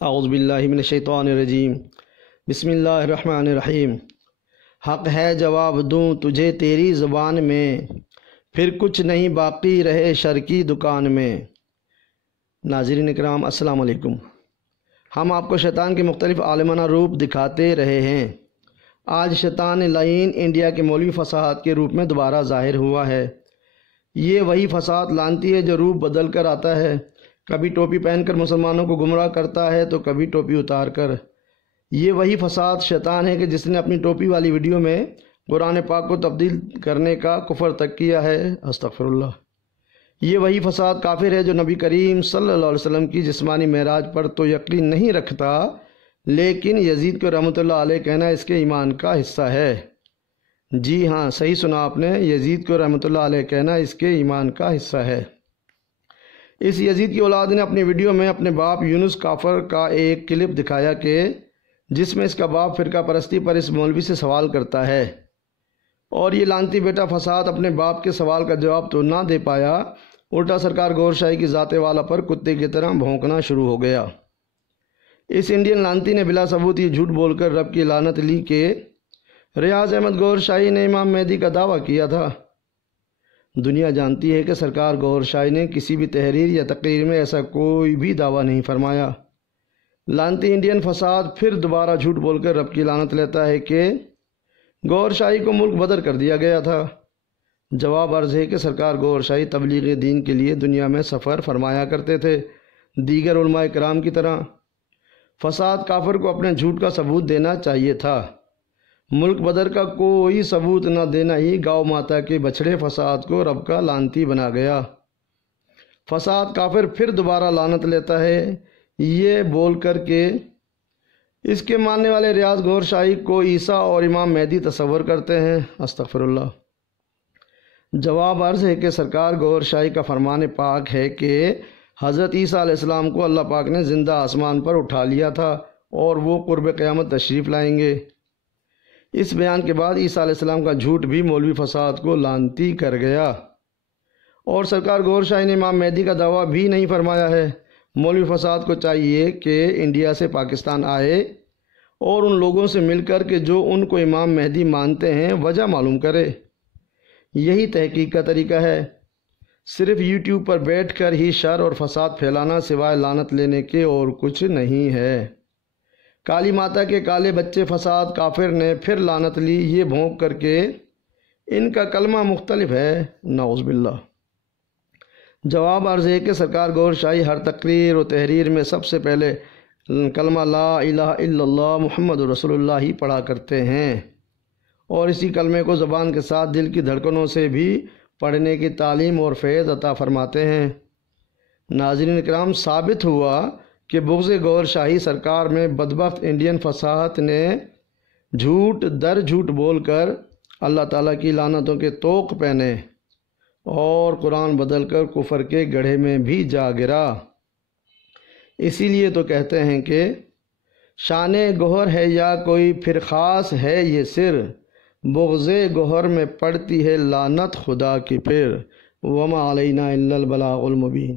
اعوذ باللہ من الشیطان الرجیم بسم اللہ الرحمن الرحیم۔ حق ہے جواب دوں تجھے تیری زبان میں، پھر کچھ نہیں باقی رہے شر کی دکان میں۔ ناظرین اکرام السلام علیکم۔ ہم آپ کو شیطان کے مختلف عالمانہ روپ دکھاتے رہے ہیں۔ آج شیطان لعین انڈیا کے مولوی فساد کے روپ میں دوبارہ ظاہر ہوا ہے۔ یہ وہی فساد لعنتی ہے جو روپ بدل کر آتا ہے، کبھی ٹوپی پہن کر مسلمانوں کو گمراہ کرتا ہے تو کبھی ٹوپی اتار کر۔ یہ وہی فساد شیطان ہے کہ جس نے اپنی ٹوپی والی ویڈیو میں قرآن پاک کو تبدیل کرنے کا کفر تک کیا ہے، استغفر اللہ۔ یہ وہی فساد کافر ہے جو نبی کریم صلی اللہ علیہ وسلم کی جسمانی معراج پر تو یقین نہیں رکھتا، لیکن یزید کو رحمۃ اللہ علیہ کہنا اس کے ایمان کا حصہ ہے۔ جی ہاں، صحیح سنا آپ نے، یزید کو رحمۃ اللہ علیہ کہنا اس کے ایمان کا حصہ ہے۔ اس یزید کی اولاد نے اپنی ویڈیو میں اپنے باپ یونس کافر کا ایک کلپ دکھایا کہ جس میں اس کا باپ فرقہ پرستی پر اس مولوی سے سوال کرتا ہے، اور یہ لعنتی بیٹا فساد اپنے باپ کے سوال کا جواب تو نہ دے پایا، الٹا سرکار گور شاہی کی ذات والا پر کتے کی طرح بھونکنا شروع ہو گیا۔ اس انڈین لعنتی نے بلا ثبوت یہ جھوٹ بول کر رب کی لعنت لی کہ ریاض احمد گور شاہی نے امام مہدی کا دعویٰ کیا تھا۔ دنیا جانتی ہے کہ سرکار گور شاہی نے کسی بھی تحریر یا تقریر میں ایسا کوئی بھی دعویٰ نہیں فرمایا۔ لعنتی انڈین فساد پھر دوبارہ جھوٹ بول کر رب کی لعنت لیتا ہے کہ گور شاہی کو ملک بدر کر دیا گیا تھا۔ جواب عرض ہے کہ سرکار گور شاہی تبلیغ دین کے لیے دنیا میں سفر فرمایا کرتے تھے دیگر علماء کرام کی طرح۔ فساد کافر کو اپنے جھوٹ کا ثبوت دینا چاہیے تھا۔ ملک بدر کا کوئی ثبوت نہ دینا ہی گاؤ ماتا کے بچھڑے فساد کو رب کا لعنتی بنا گیا۔ فساد کافر پھر دوبارہ لعنت لیتا ہے یہ بول کر کہ اس کے ماننے والے ریاض گور شاہی کو عیسیٰ اور امام مہدی تصور کرتے ہیں، استغفر اللہ۔ جواب عرض ہے کہ سرکار گور شاہی کا فرمان پاک ہے کہ حضرت عیسیٰ علیہ السلام کو اللہ پاک نے زندہ آسمان پر اٹھا لیا تھا اور وہ قرب قیامت تشریف لائیں گے۔ اس بیان کے بعد عیسیٰ علیہ السلام کا جھوٹ بھی مولوی فساد کو لعنتی کر گیا، اور سرکار گور شاہی نے امام مہدی کا دعویٰ بھی نہیں فرمایا ہے۔ مولوی فساد کو چاہیے کہ انڈیا سے پاکستان آئے اور ان لوگوں سے مل کر کے جو ان کو امام مہدی مانتے ہیں وجہ معلوم کرے۔ یہی تحقیق کا طریقہ ہے۔ صرف یوٹیوب پر بیٹھ کر ہی شر اور فساد پھیلانا سوائے لعنت لینے کے اور کچھ نہیں ہے۔ کالی ماتا کے کالے بچے فساد کافر نے پھر لعنت لی یہ بھونک کر کے ان کا کلمہ مختلف ہے، نعوذ باللہ۔ جواب عرض ہے کہ سرکار گور شاہی ہر تقریر و تحریر میں سب سے پہلے کلمہ لا الہ الا اللہ محمد رسول اللہ ہی پڑھا کرتے ہیں، اور اسی کلمے کو زبان کے ساتھ دل کی دھڑکنوں سے بھی پڑھنے کی تعلیم اور فیض عطا فرماتے ہیں۔ ناظرین اکرام، ثابت ہوا کہ بغض گور شاہی سرکار میں بدبخت انڈین فساد نے جھوٹ در جھوٹ بول کر اللہ تعالیٰ کی لعنتوں کے طوق پہنے اور قرآن بدل کر کفر کے گڑھے میں بھی جا گرا۔ اسی لیے تو کہتے ہیں کہ شان گوہر ہے یا کوئی پھر خاص ہے یہ سر، بغض گوہر میں پڑتی ہے لعنت خدا کی پھر، وما علینا الا البلاغ المبین۔